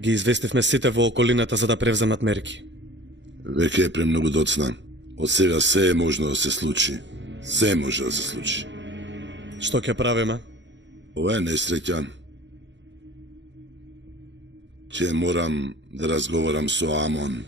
Ги известивме сите во околината за да превземат мерки. Веќе е премногу доцна. Од сега се е можно да се случи. Се може да се случи. Што ќе правиме? Ова е несреќа. Ќе морам да разговарам со Амон.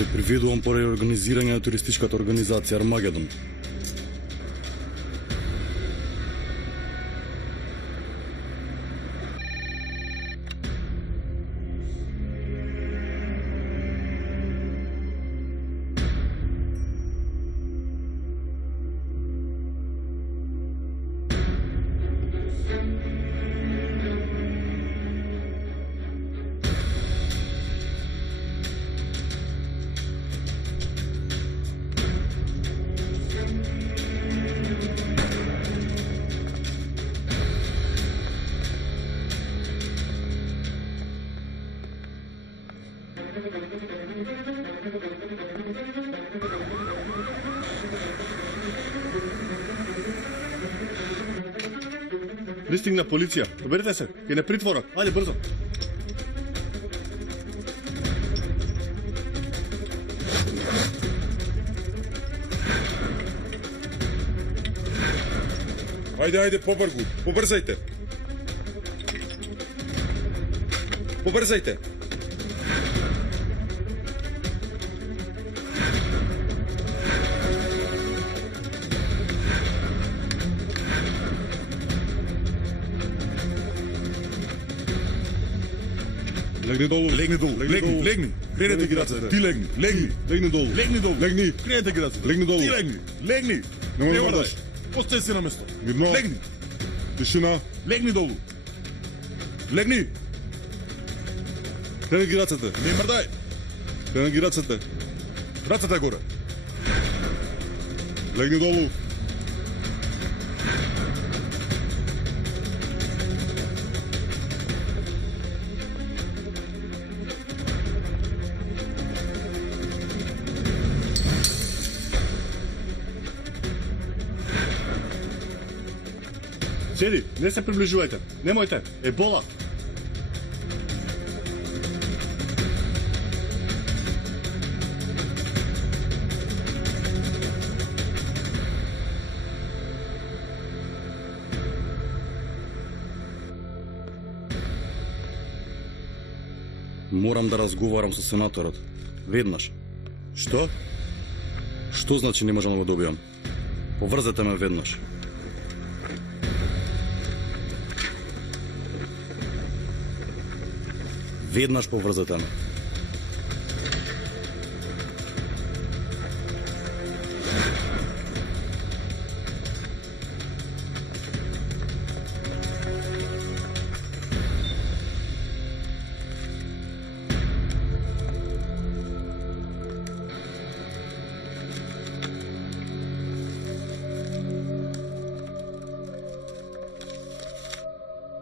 Ве приведувам по реорганизирање на туристичката организација Армагедон. Пристигна полиција. Доберете се, ќе не притворат. Ајде брзо. Ајде, побрзу. Побрзајте. Побрзајте. Легни долу. Легни. Кренете ги рацете. Ти легни. Легни долу. Легни. Кренете ги рацете. Легни долу. Ти легни. Не мораш. Остај си на место. Видно. Легни. Тишина. Легни долу. Легни. Кренете ги рацете. Не мрдај. Кренете ги рацете. Рацете горе. Легни долу. Седи, не се приближувајте. Немојте. Ебола. Морам да разговарам со сенаторот. Веднаш. Што? Што значи не можам да го добијам? Поврзете ме веднаш. Веднаш поврзете ме.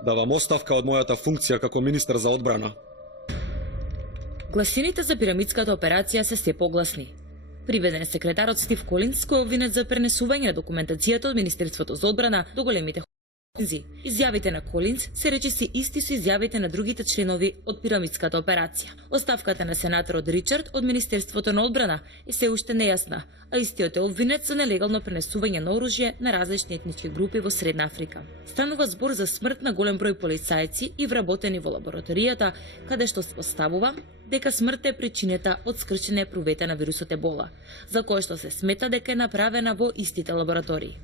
Давам оставка од мојата функција како министер за одбрана. Гласините за пирамидската операција се се погласни. Приведен е секретарот Стив Колинс, кој е обвинет за пренесување на документацијата од Министерството за одбрана до големите хонзи. Изјавите на Колинс се речиси исти со изјавите на другите членови од пирамидската операција. Оставката на сенаторот Ричард од Министерството на одбрана е се уште нејасна, а истиот е обвинет за нелегално пренесување на оружје на различни етнички групи во Средна Африка. Станува збор за смрт на голем број полицајци и вработени во лабораторијата, каде што се поставува дека смртта е причинета од скрчене епрувета на вирусот Ебола, за кој што се смета дека е направена во истите лаборатории.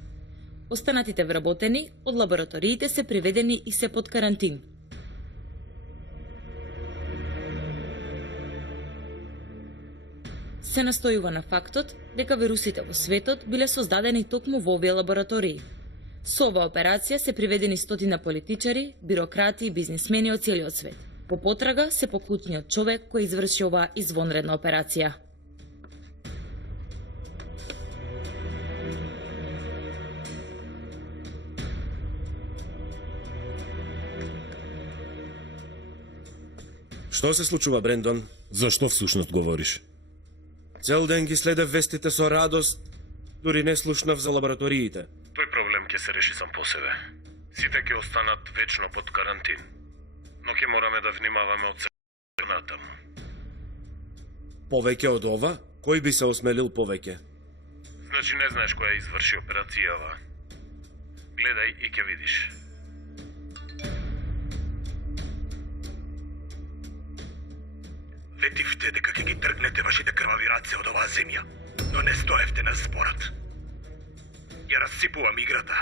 Останатите вработени од лабораториите се приведени и се под карантин. Се настојува на фактот дека вирусите во светот биле создадени токму во овие лаборатории. Со оваа операција се приведени стотина политичари, бюрократи и бизнисмени од целиот свет. По потрага се по клучниот човек кој изврши оваа извонредна операција. Што се случува, Брендон? Зашто всушност говориш? Цел ден ги следев вестите со радост, дури не слушнав за лабораториите. Тој проблем ќе се реши сам по себе. Сите ќе останат вечно под карантин. Но ќе мораме да внимаваме од сега натаму. Повеќе од ова? Кој би се осмелил повеќе? Значи не знаеш која изврши операцијава. Гледај и ќе видиш. Ветивте дека ќе ги тргнете вашите крвави раце од оваа земја, но не стоевте на зборот. Ја расипувам играта,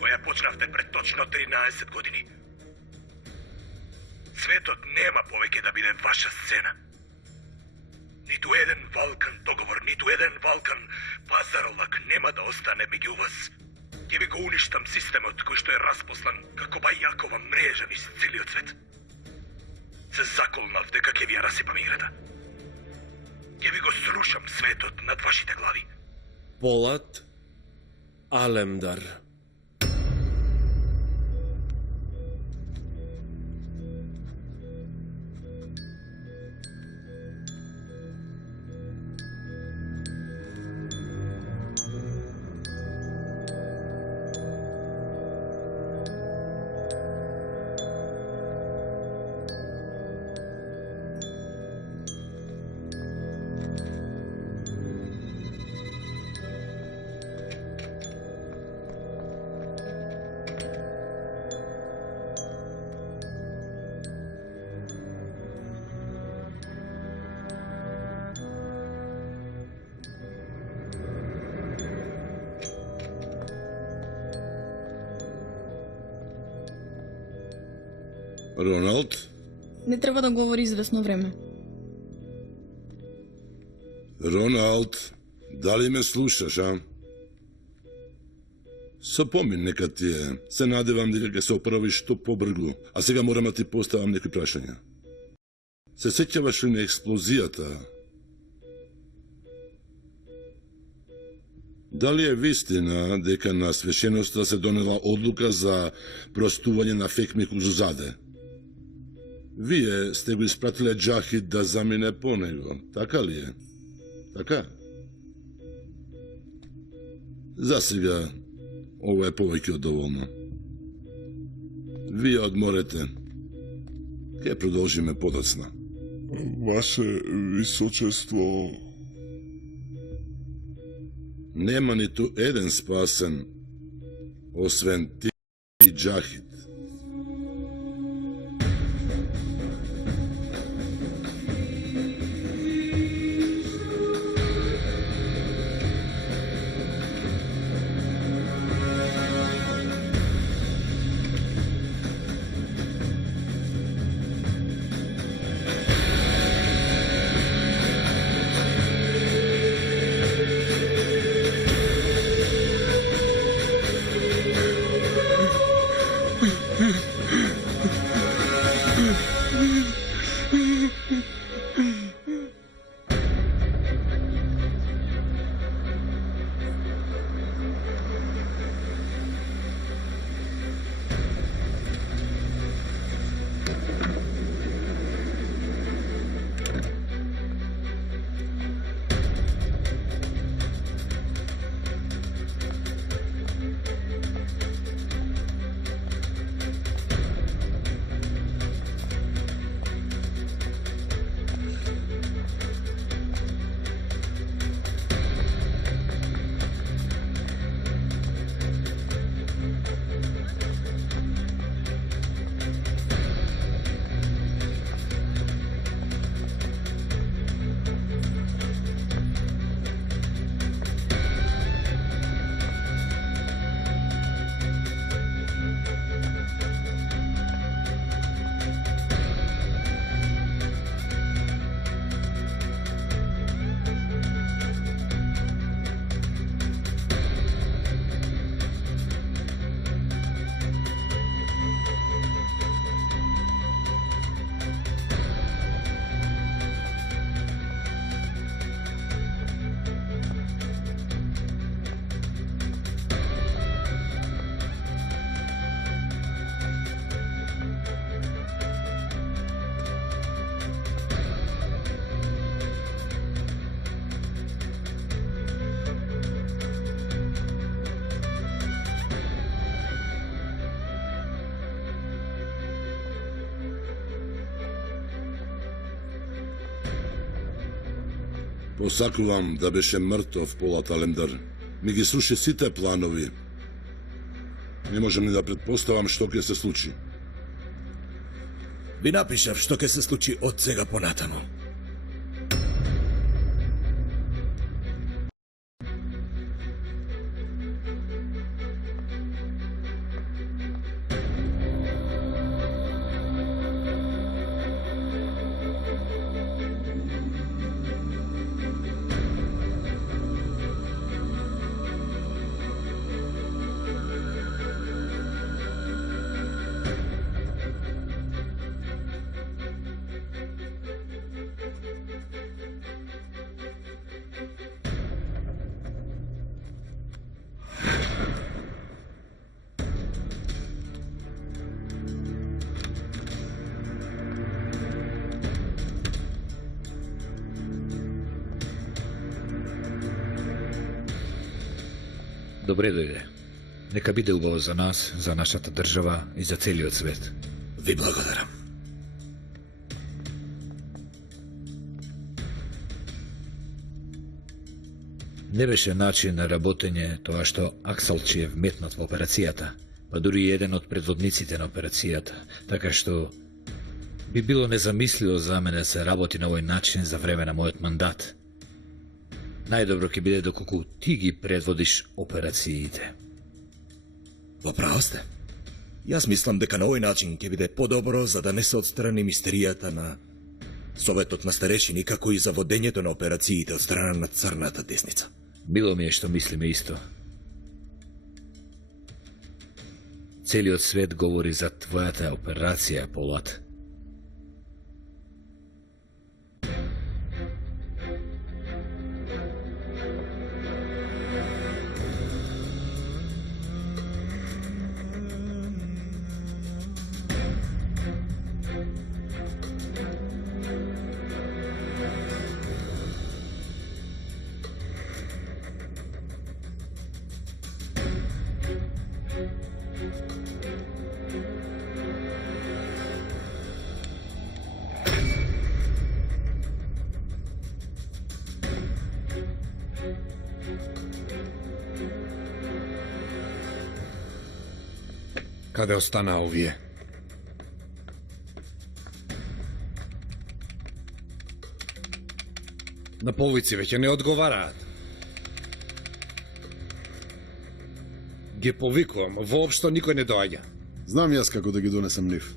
која почнавте пред точно 13 години. Светот нема повеќе да биде ваша сцена. Ниту еден Валкан договор, ниту еден Валкан пазарлак нема да остане меѓу вас. Ќе ви го уништам системот кој што е распослан како бајакова мрежа низ целиот свет. Се заколнав дека ќе ви ја расипам играта. Ќе ви го срушам светот над вашите глави. Полат Алемдар. Роналд? Не треба да говори известно време. Роналд, дали ме слушаш, а? Сопомни нека ти е. Се надевам дека ќе се оправиш што побрзо, а сега морам да ти поставам некои прашања. Се сеќаваш ли на експлозијата? Дали е вистина дека на свешеноста се донела одлука за простување на Фекми Кузузаде? Вие сте го испратиле Џахид да замине по него, така ли е? Така? За сега, ова е повеќе од доволно. Вие одморете. Ке продолжиме подоцна. Ваше височество... Нема ниту еден спасен, освен ти и Џахид. Посакувам да беше мртов Полат Алемдар. Ми ги сруши сите планови. Не можам ни да предпоставам што ќе се случи. Ви напишав што ќе се случи од сега понатаму. Добре дојде. Нека биде убаво за нас, за нашата држава и за целиот свет. Ви благодарам. Не беше начин на работење тоа што Аксалчи е вметнат во операцијата, па дури и еден од предводниците на операцијата, така што би било незамисливо за мене да се работи на овој начин за време на мојот мандат. Најдобро ќе биде доколку ти ги предводиш операциите. Во право сте. Јас мислам дека на овој начин ќе биде подобро за да не се отстрани мистеријата на Советот на старешини, како и за водењето на операциите од страна на црната десница. Мило ми е што мислиме исто. Целиот свет говори за твојата операција, Полат. Каде останаа овие? На повици веќе не одговараат. Ги повикувам, воопшто никој не доаѓа. Знам јас како да ги донесам нив.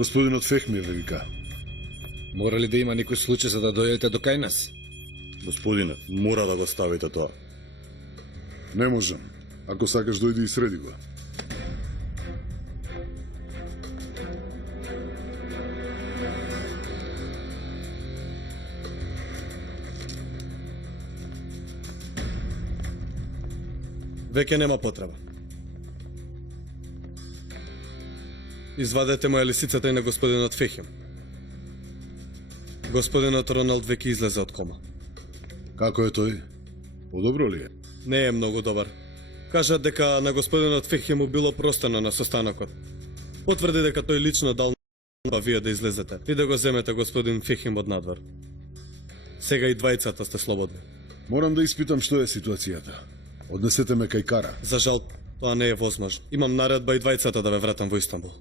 Господинот Фехмир ве вика. Мора ли да има некој случај за да дојдете до кај нас? Господине, мора да го ставите тоа. Не можам. Ако сакаш дојди и среди го. Веќе нема потреба. Извадете моја лисицата и на господинот Фехим. Господинот Роналд веќе излезе од кома. Како е тој? Подобро ли е? Не е многу добар. Кажат дека на господинот Фехим му било простено на состанокот. Потврди дека тој лично дал вие да излезете и да го земете господин Фехим од надвор. Сега и двајцата сте слободни. Морам да испитам што е ситуацијата. Однесете ме кај Кара. За жал, тоа не е возможно. Имам наредба и двајцата да ве вратам во Истанбул.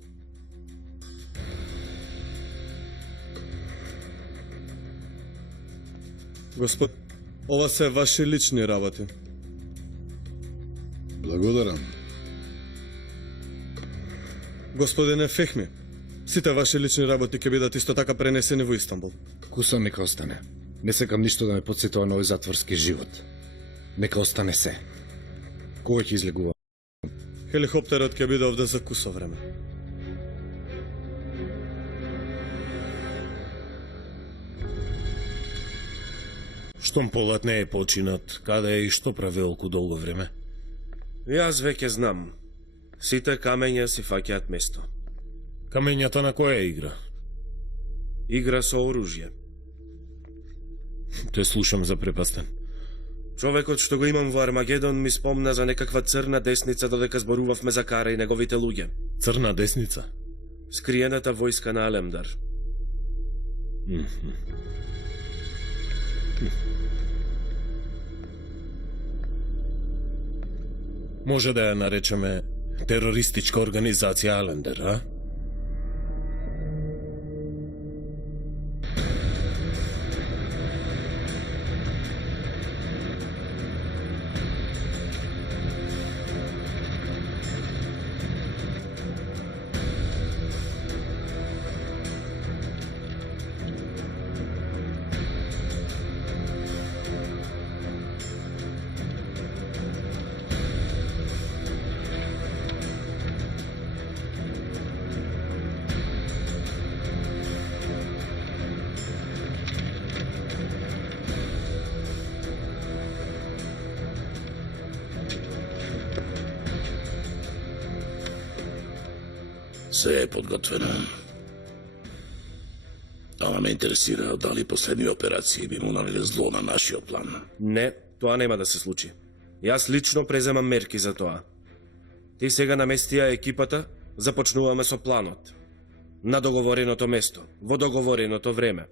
Господ, ова се ваши лични работи. Благодарам. Господине Фехми, сите ваши лични работи ќе бидат исто така пренесени во Истанбул. Кусон нека остане. Не сакам ништо да ме подсетува на овој затворски живот. Нека остане се. Кој ќе излегува? Хеликоптерот ќе биде овде за кусо време. Штом Полат не е починат, каде е и што прави олку долго време? Јас веќе знам. Сите камења си фаќаат место. Камењата на која игра? Игра со оружје. Те слушам за препастен. Човекот што го имам во Армагедон ми спомна за некаква црна десница додека зборувавме за Кара и неговите луѓе. Црна десница? Скриената војска на Алемдар. Може да ја наречеме терористичка организација Алемдар, а? Се е подготвено. Ама ме интересира дали последни операции би му нанели зло на нашиот план. Не, тоа нема да се случи. Јас лично преземам мерки за тоа. Ти сега наместија екипата, започнуваме со планот. На договореното место, во договореното време.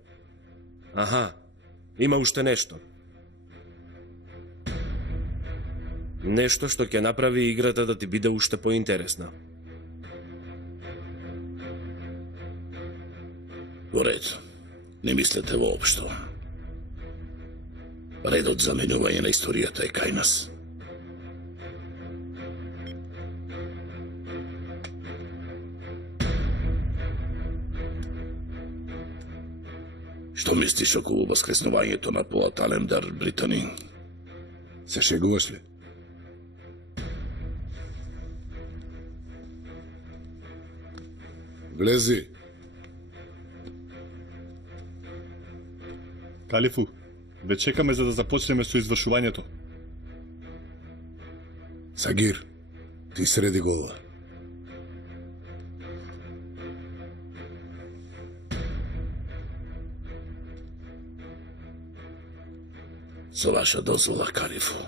Аха, има уште нешто. Нешто што ќе направи играта да ти биде уште поинтересна. Во ред, не мислете воопшто. Редот за менување на историјата е кај нас. Што мислиш околу воскреснувањето на Поат Алемдар, Британи? Се шегуваш ли? Влези. Калифу, ве чекаме за да започнеме со извршувањето. Сагир, ти среди гола. Со ваша дозвола, Калифу.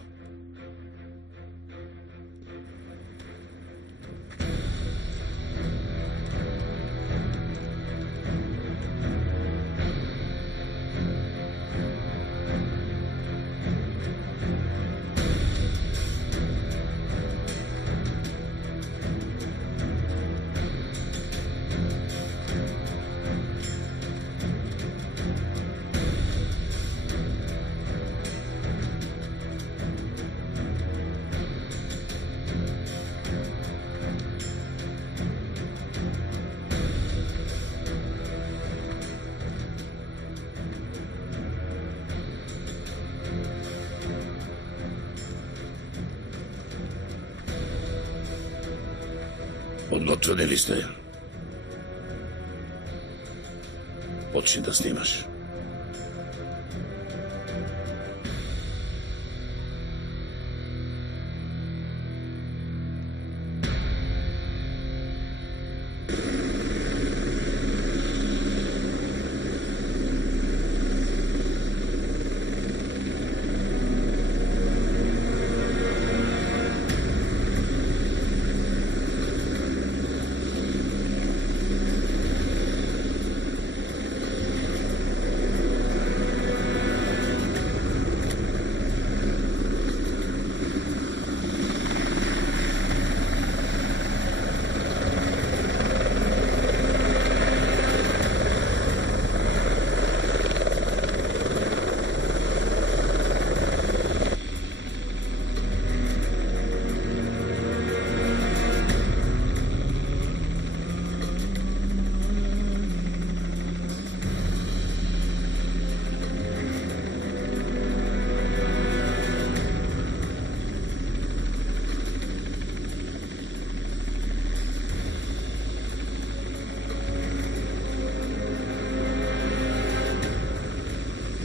Подготвени ли сте? Почни да снимаш.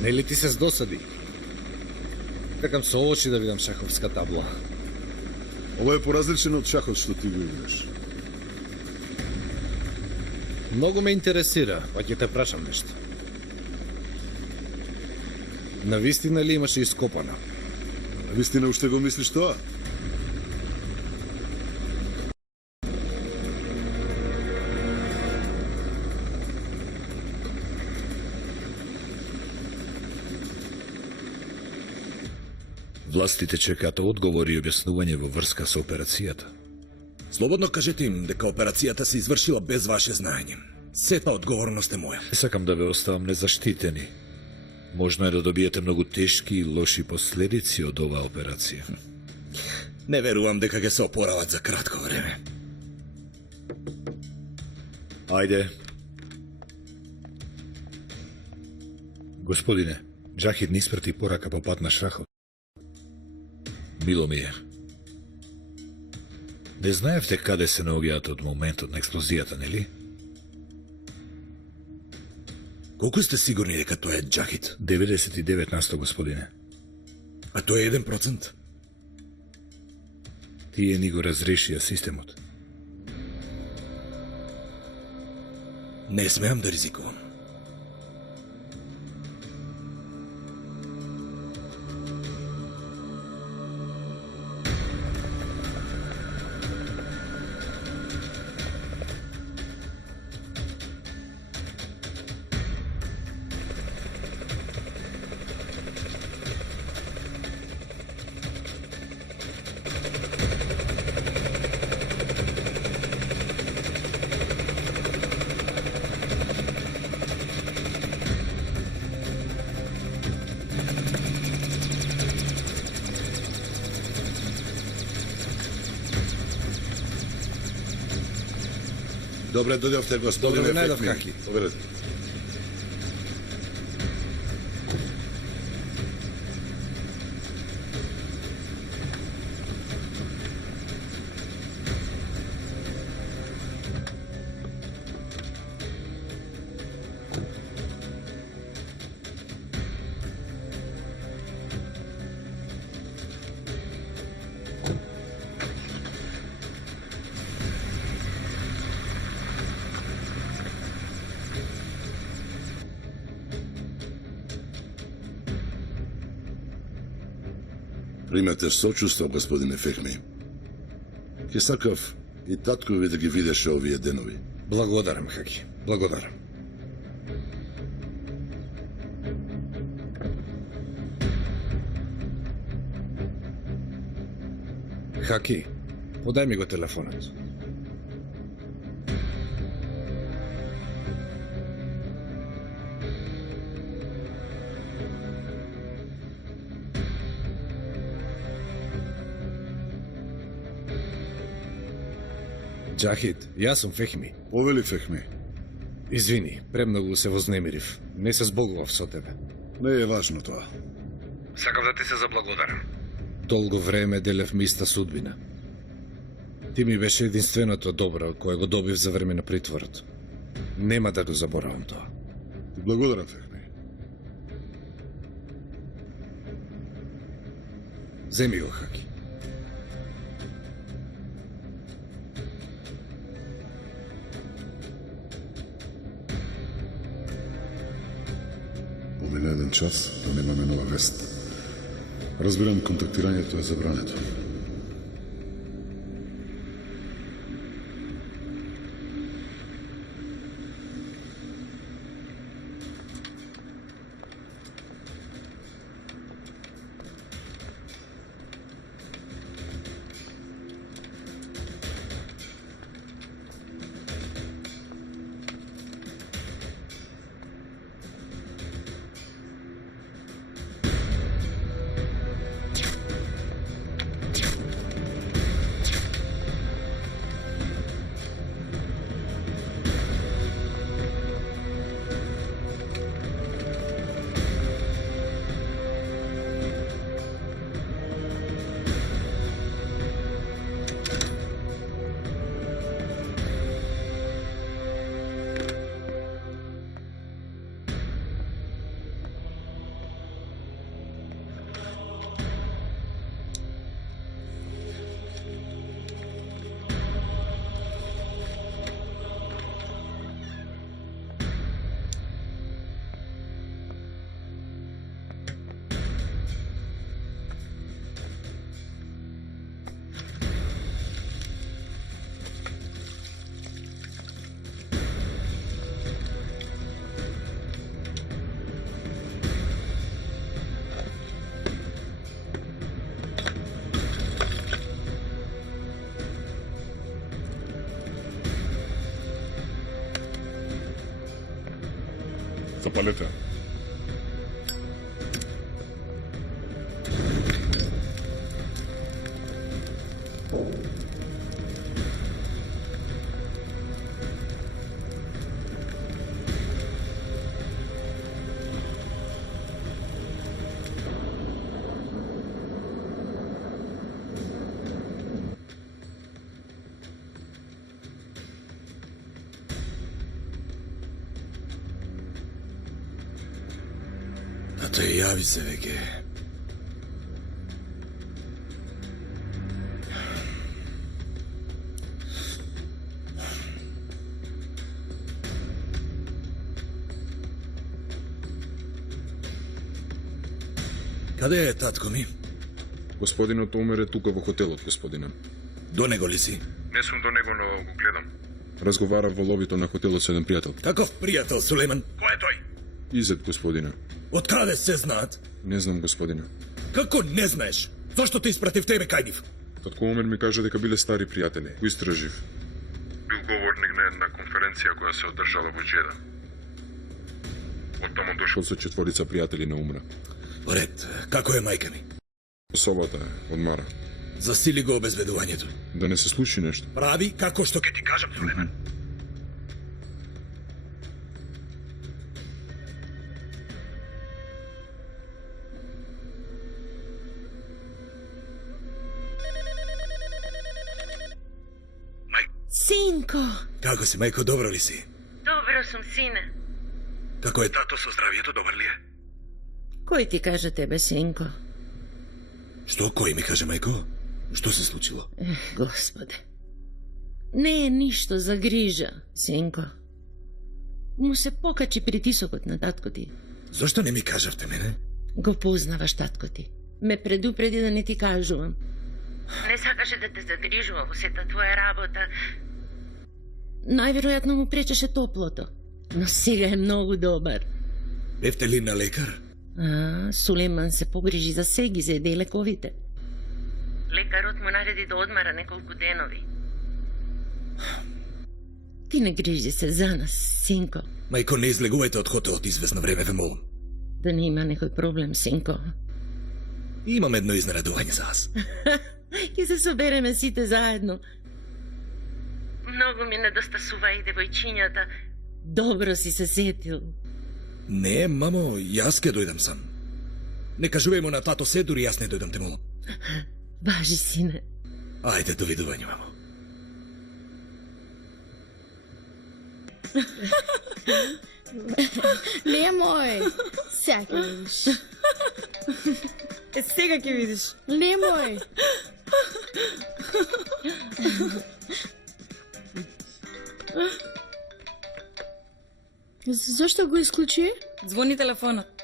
Нели ти се здосади? Чекам со очи да видам шаховска табла. Ова е поразличен од шахот што ти го играш. Многу ме интересира, па ќе те прашам нешто. Навистина ли имаше ископано? Вистина уште го мислиш тоа? Властите чекаат одговори и објаснување во врска со операцијата. Слободно кажете им дека операцијата се извршила без ваше знаење. Сета одговорност е моја. Не сакам да ве оставам незаштитени. Можно е да добиете многу тешки и лоши последици од оваа операција. Не верувам дека ќе се опорават за кратко време. Ајде. Господине, Джахид ни испрати порака по пат на Шрахот. Мило ми е. Не знаевте каде се наоѓаат од моментот на експлозијата, нели? Колку сте сигурни дека тоа е Джахид? 99%, господине. А тоа е 1%? Тие ни го разрешија системот. Не смеам да ризикувам. Добре дојдовте, господине Добре најдов, Фехми. Хаки. Добре. Примете сочувство, господине Фехми. Ке сакав и татко ви да ги видеше овие денови. Благодарам, Хаки. Благодарам. Хаки, подај ми го телефонот. Джахид, јас сум Фехми. Повели Фехми. Извини, премногу се вознемирив. Не се збогував со тебе. Не е важно тоа. Сакам да ти се заблагодарам. Долго време делевме иста судбина. Ти ми беше единственото добро кое го добив за време на притворот. Нема да го заборавам тоа. Ти благодарам, Фехми. Земи го, Хаки. Помина еден час да немаме нова вест. Разбирам, контактирањето е забрането. палета. А тој јави се веќе. Каде е татко ми? Господинот умере тука во хотелот, господине. До него ли си? Не сум до него, но го гледам. Разговара во лобито на хотелот со еден пријател. Каков пријател, Сулейман? Кој е тој? Изет, господине. Од каде се знаат? Не знам, господине. Како не знаеш? Зошто те испратив тебе кај нив? Татко Умер ми кажа дека биле стари пријатели. Го истражив. Бил говорник на една конференција која се одржала во Джеда. Оттаму дошол со четворица пријатели на Умра. Ред, како е мајка ми? Собата е, одмара. Засили го обезбедувањето. Да не се случи нешто. Прави како што ќе ти кажам, Сулейман. Синко! Како си, мајко, добро ли си? Добро сум, сине. Како е тато со здравието, добар ли е? Кој ти кажа тебе, синко? Што кој ми каже, мајко? Што се случило? Господе. Не е ништо за грижа, синко. Му се покачи притисокот на татко ти. Зошто не ми кажавте мене? Го познаваш татко ти. Ме предупреди да не ти кажувам. Не сакаше да те загрижува во сета твоја работа. Најверојатно му пречеше топлото. Но сега е многу добар. Бевте ли на лекар? Сулейман се погрижи за сеги, за еде лековите. Лекарот му нареди да одмара неколку денови. Ти не грижи се за нас, синко. Мајко, не излегувајте од хотелот известно време, ве молам. Да не има некој проблем, синко. Имам едно изненадување за вас. Ке се собереме сите заедно. Многу ми недостасува и девојчињата. Добро си се сетил. Не, мамо, јас ке дојдам сам. Не кажувај му на тато се, дури јас не дојдам, те молам. Важи, сине. Ајде, довидување, мамо. Немој. Сега ќе видиш. Сега ќе видиш. Немој. Зошто го исклучи? Звони телефонот.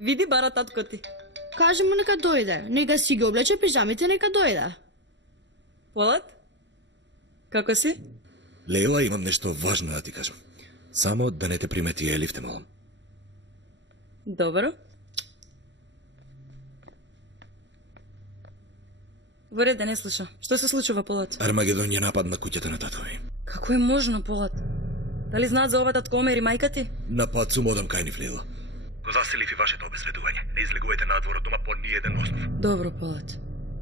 Види бара татко ти. Кажи му нека дојде. Нека си ги облече пижамите, нека дојде. Полат? Како си? Лела, имам нешто важно да ти кажам. Само да не те примети Елиф, те молам. Добро. Во ред, да не слуша. Што се случува, Полат? Армагедон ја нападна куќата на татко ми. Како е можно, Полат? Дали знаат за ова татко Омер и мајка ти? На пат сум одам кај нив, Лела. Го заселив и вашето обезбедување. Не излегувајте надвор од дома по ниеден основ. Добро, Полат.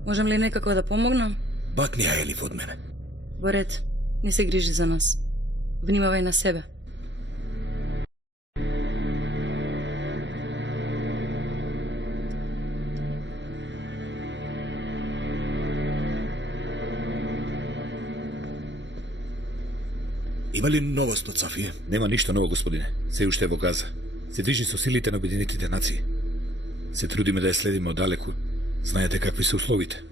Можем ли некако да помогнам? Бакни ја Елиф од мене. Во ред. Не се грижи за нас. Внимавај на себе. Има ли новост од Сафија? Нема ништо ново, господине. Се уште е во Газа. Се движи со силите на Обединетите нации. Се трудиме да ја следиме одалеку. Знаете какви се условите.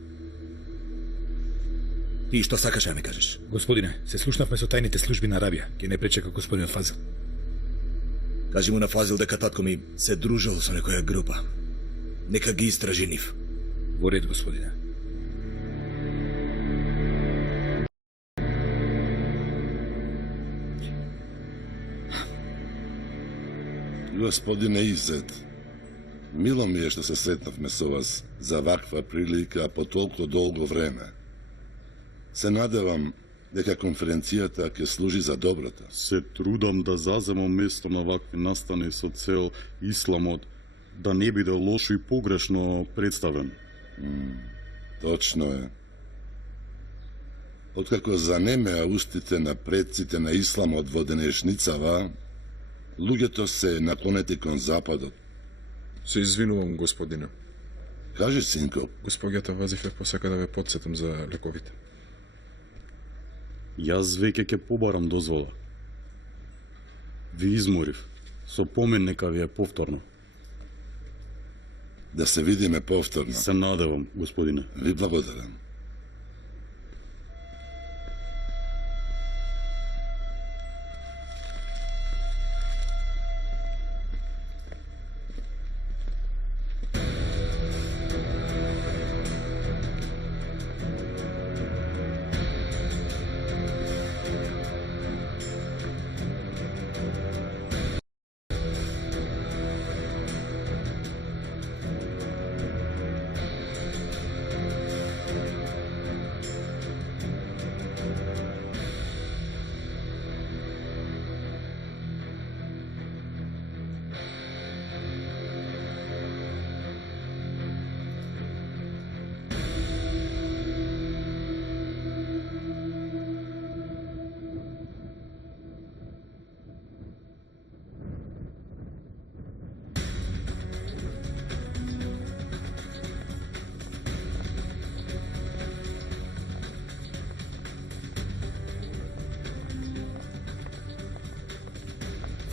И што сакаш да ми кажеш? Господине, се слушнавме со тајните служби на Арабија. Ке не пречека господин Фазил. Кажи му на Фазил дека татко ми се дружал со некоја група. Нека ги истражи нив. Во ред, господине. Господине Изет, мило ми е што се сретнавме со вас за ваква прилика по толку долго време. Се надевам дека конференцијата ќе служи за доброто. Се трудам да заземам место на вакви настани со цел исламот да не биде лошо и погрешно представен. Точно е. Откако занемеа устите на предците на исламот во денешницава, луѓето се наклонети кон западот. Се извинувам, господине. Кажи, синко. Госпоѓата Вазифе посака да ве подсетам за лековите. Јас веќе ќе побарам дозвола. Ви изморив. Со помен нека ви е повторно. Да се видиме повторно. Се надевам, господине. Ви благодарам.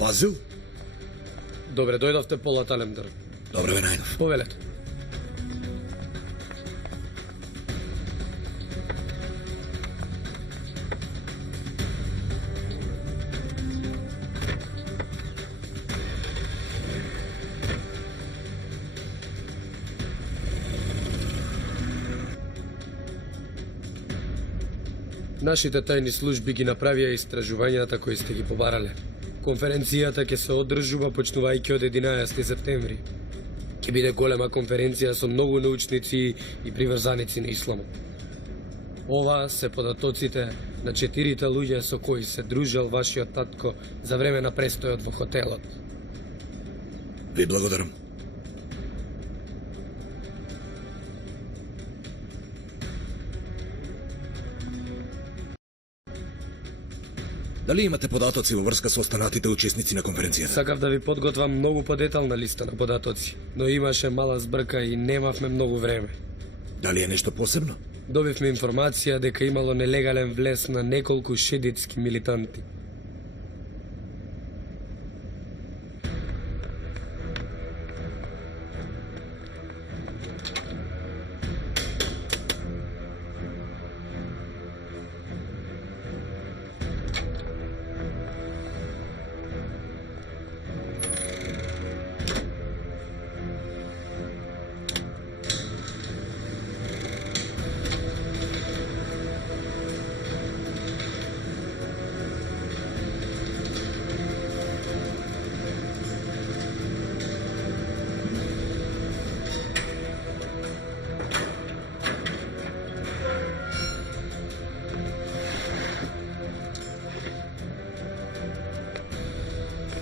Фазил? Добре, дојдовте по Латалемдер. Добре, бе, најнов. Повелете. Нашите тајни служби ги направија истражувањата кои сте ги побарале. Конференцијата ќе се одржува почнувајќи од 11 септември. Ќе биде голема конференција со многу научници и приврзаници на исламот. Ова се податоците на 4 луѓе со кои се дружел вашиот татко за време на престојот во хотелот. Ви благодарам. Дали имате податоци во врска со останатите учесници на конференцијата? Сакав да ви подготвам многу подетална листа на податоци, но имаше мала збрка и немавме многу време. Дали е нешто посебно? Добивме информација дека имало нелегален влез на неколку шиитски милитанти.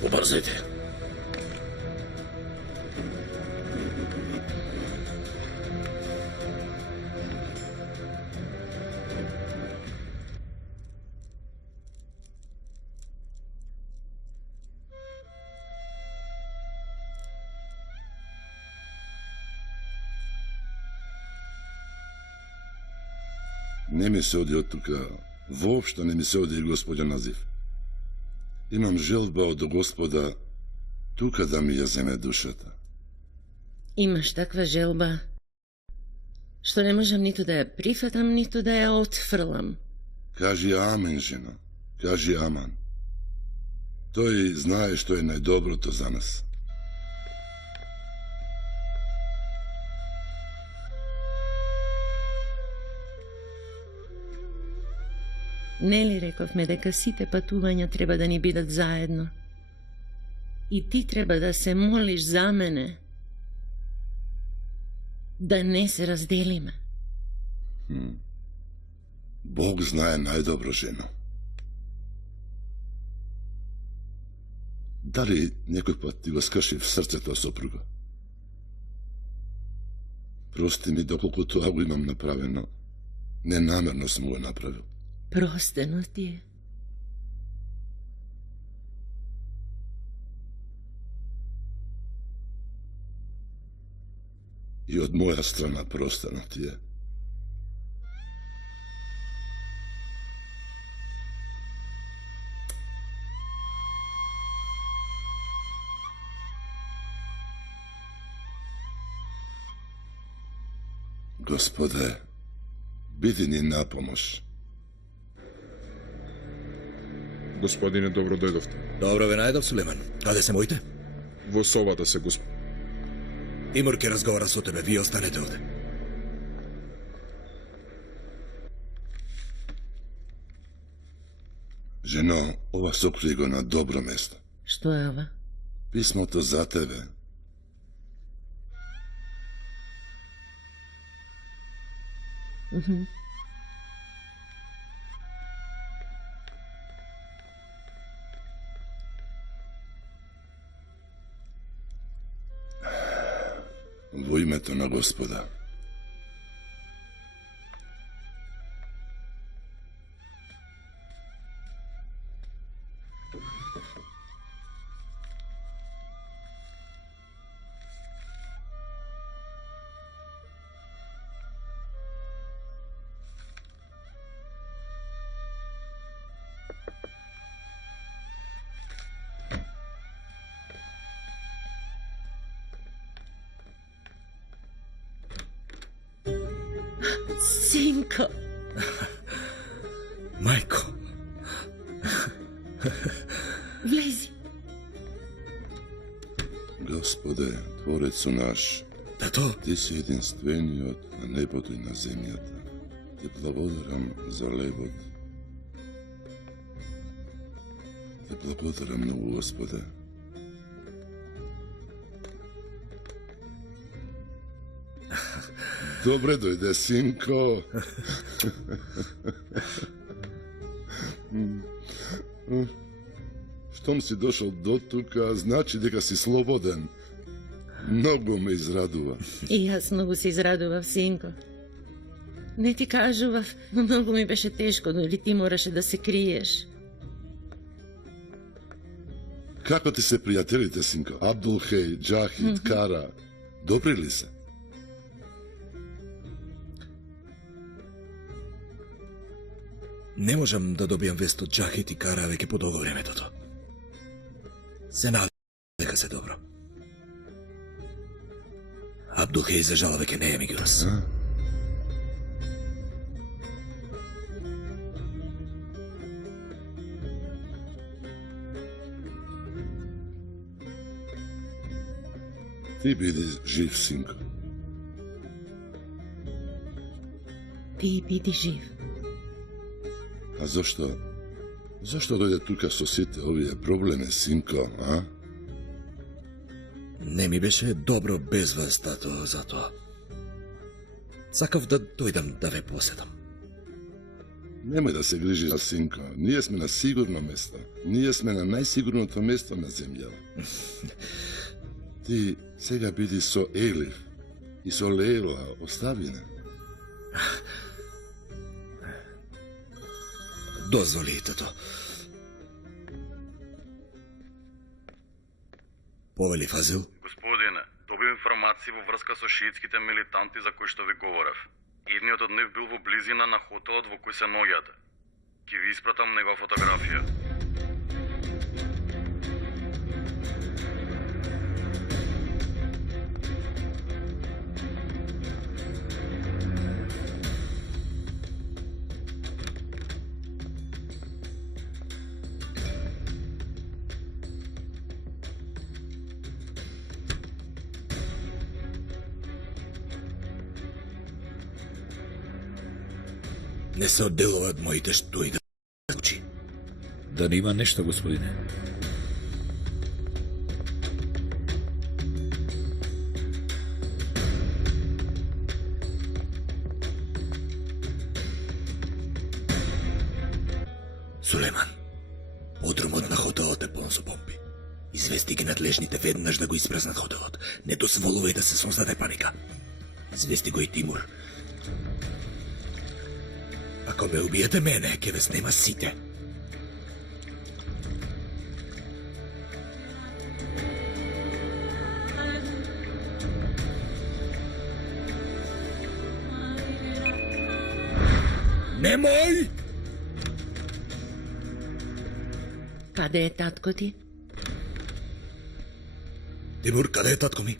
Побрзајте. Не ми се оди од тука. Воопшто не ми се оди, господјан Назив. Имам желба од Господа тука да ми ја земе душата. Имаш таква желба, што не можам ниту да ја прифатам, ниту да ја отфрлам. Кажи амен, жена. Кажи аман. Тој знае што е најдоброто за нас. Нели рековме дека сите патувања треба да ни бидат заедно? И ти треба да се молиш за мене, да не се разделиме. Бог знае најдобро, жено. Дали некој пат ти го скрши в срцето сопруга? Прости ми доколку тоа го имам направено. Ненамерно сум го направил. Простено ти е. И од моја страна простено ти е. Господе, биди ни на помош. Господине, добро дојдовте. Добро ве најдов, Сулейман. Каде се моите? Во собата се, Имур ке разговара со тебе, вие останете овде. Жено, ова сокри го на добро место. Што е ова? Писмото за тебе. Во името на Господа. Синко. Мајко. Влези. Господе, Творецу наш, Тато, Ти си единствениот на небото и на земјата. Те благодарам за лебот. Те благодарам многу, Господе. Добре дојде, синко. Штом си дошол до тука, значи дека си слободен. Многу ме израдува. И јас многу се израдував, синко. Не ти кажував, но многу ми беше тешко, дали ти мораше да се криеш. Како ти се пријателите, синко? Абдулхеј, Џахид, Кара, добри ли се? не можам да добијам вест од Џахид и Кара веќе подолго време тото. Се надам дека се добро. Абдулхеј за жал веќе не е меѓу нас. Ти биди жив, синко. Ти биди жив. А зошто? Зошто дојде тука со сите овие проблеми, синко, а? Не ми беше добро без вас, тато, затоа. Сакав да дојдам да ве посетам. Немој да се грижи за синко. Ние сме на сигурно место. Ние сме на најсигурното место на земјава. Ти сега биди со Елиф и со Лейла, остави не. Дозволи, тато. Повели Фазил? Господине, доби информации во врска со шиитските милитанти за кои што ви говорев. Едниот од нив бил во близина на хотелот во кој се наоѓате. Ќе ви испратам негова фотографија. Не се одделува од моите што и да случи. Дали има нешто, господине? Сулеман, подрумот на хотелот е полн со бомби. Извести ги надлежните веднаш да го испразнат хотелот. Не дозволувај да се создаде паника. Извести го и Тимур. Ако ме убиете мене, ќе ве снема сите. Немој! Каде е татко ти? Тимур, каде е татко ми?